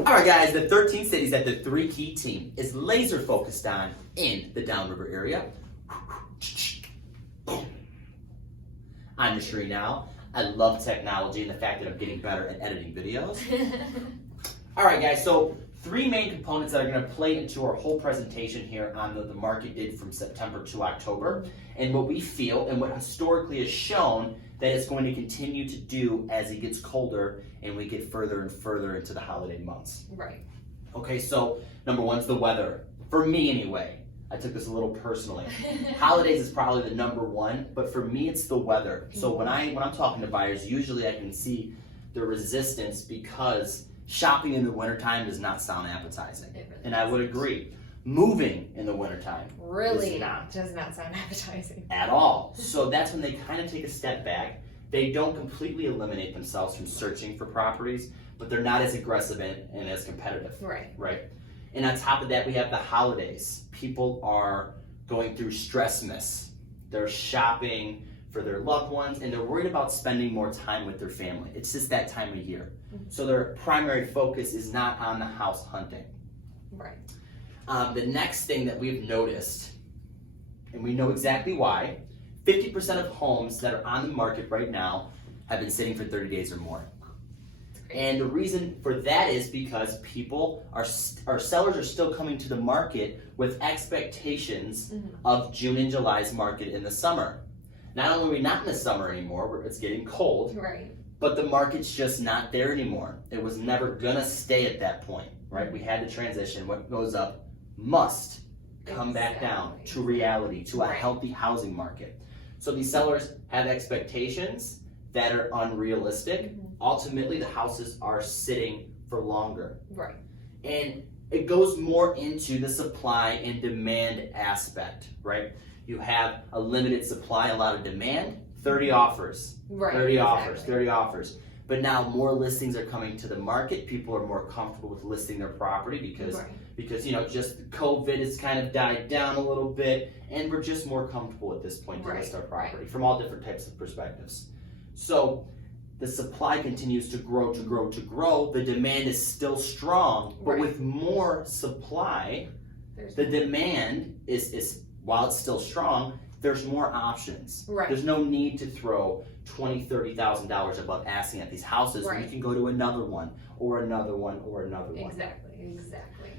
Alright guys, the 13 cities that the 3 Key team is laser focused on in the Downriver area. I'm Sheree now. I love technology and the fact that I'm getting better at editing videos. Alright guys, so 3 main components that are going to play into our whole presentation here on the market did from September to October, and what we feel and what historically is shown that it's going to continue to do as it gets colder and we get further and further into the holiday months. Right. Okay, so number 1 is the weather. For me anyway, I took this a little personally. Holidays is probably the number 1, but for me it's the weather. So when I'm talking to buyers, usually I can see the resistance because shopping in the wintertime does not sound appetizing. It really And I would agree. Moving in the wintertime Really is not does not sound appetizing. at all. So that's when they kind of take a step back. They don't completely eliminate themselves from searching for properties, but they're not as aggressive and as competitive. Right. Right. And on top of that, we have the holidays. People are going through stressmas. They're shopping for their loved ones and they're worried about spending more time with their family. It's just that time of year. So their primary focus is not on the house hunting. Right. The next thing that we've noticed, and we know exactly why, 50% of homes that are on the market right now have been sitting for 30 days or more. And the reason for that is because our sellers are still coming to the market with expectations of June and July's market in the summer. Not only are we not in the summer anymore, where it's getting cold, Right. but the market's just not there anymore. It was never gonna stay at that point, right? We had to transition. What goes up must come back down to reality, to a Right. healthy housing market. So these sellers have expectations that are unrealistic. Ultimately, the houses are sitting for longer. Right. And it goes more into the supply and demand aspect, right? You have a limited supply, a lot of demand, 30 offers, Right. 30 offers, exactly. 30 offers. But now more listings are coming to the market. People are more comfortable with listing their property because Right. just COVID has kind of died down a little bit, and we're just more comfortable at this point to Right, list our right. property from all different types of perspectives. So the supply continues to grow, to grow, to grow. The demand is still strong, but Right. with more supply, There's the demand is while it's still strong, there's more options. Right. There's no need to throw $20,000, $30,000 above asking at these houses. Right. You can go to another one or another one or another one. Exactly.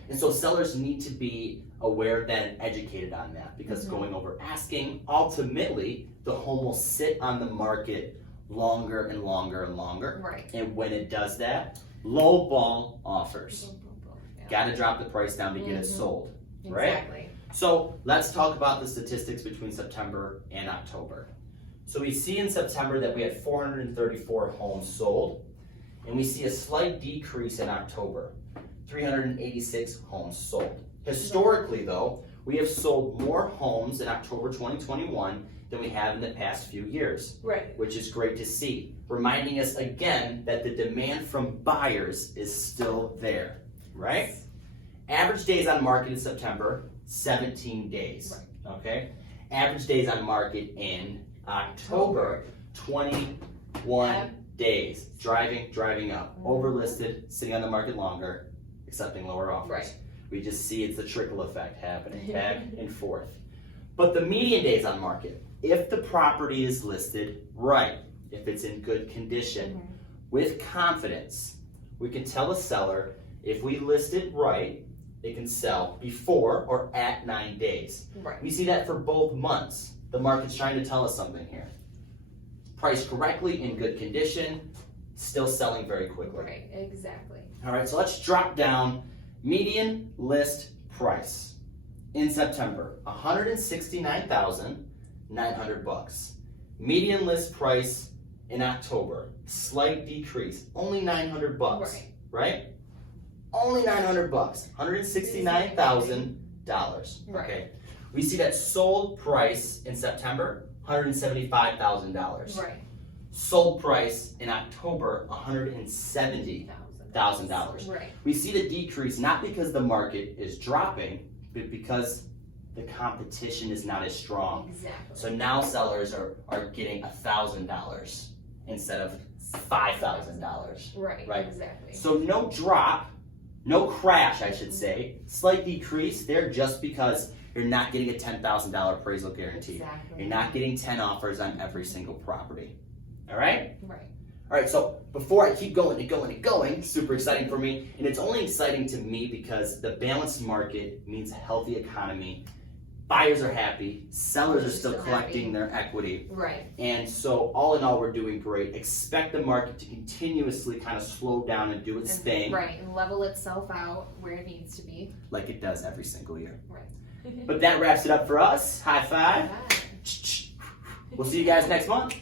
And so sellers need to be aware of that and educated on that because going over asking, ultimately, the home will sit on the market longer and longer and longer. Right. And when it does that, low ball offers. Yeah. Got to drop the price down to get it sold. Right? Exactly. So let's talk about the statistics between September and October. So we see in September that we had 434 homes sold, and we see a slight decrease in October, 386 homes sold. Historically though, we have sold more homes in October 2021 than we have in the past few years, Right. which is great to see, reminding us again that the demand from buyers is still there, right? Average days on market in September, 17 days. Okay? Average days on market in October, 21 days. Driving up. Overlisted, sitting on the market longer, accepting lower offers. Right. We just see it's the trickle effect happening back and forth. But the median days on market, if the property is listed right, if it's in good condition, with confidence, we can tell a seller if we list it right, it can sell before or at 9 days. Right. We see that for both months. The market's trying to tell us something here. Priced correctly, in good condition, still selling very quickly. Right. Exactly. All right, so let's drop down median list price in September, $169,900. Median list price in October, slight decrease, only $900, right? Only $900, $169,000. Right. Okay. We see that sold price in September, $175,000. Right. Sold price in October, $170,000. Right. We see the decrease not because the market is dropping, but because the competition is not as strong. Exactly. So now sellers are getting $1,000 instead of $5,000. Right. Right. Exactly. So no drop, No crash, I should say. Slight decrease there just because you're not getting a $10,000 appraisal guarantee. Exactly. You're not getting 10 offers on every single property. All right? Right. All right, so before I keep going and going and going, super exciting for me, and it's only exciting to me because the balanced market means a healthy economy. Buyers are happy, sellers are still collecting their equity, Right. and so all in all, we're doing great. Expect the market to continuously kind of slow down and do its thing Right. And level itself out where it needs to be. like it does every single year. Right. But that wraps it up for us. High five. Right. We'll see you guys next month.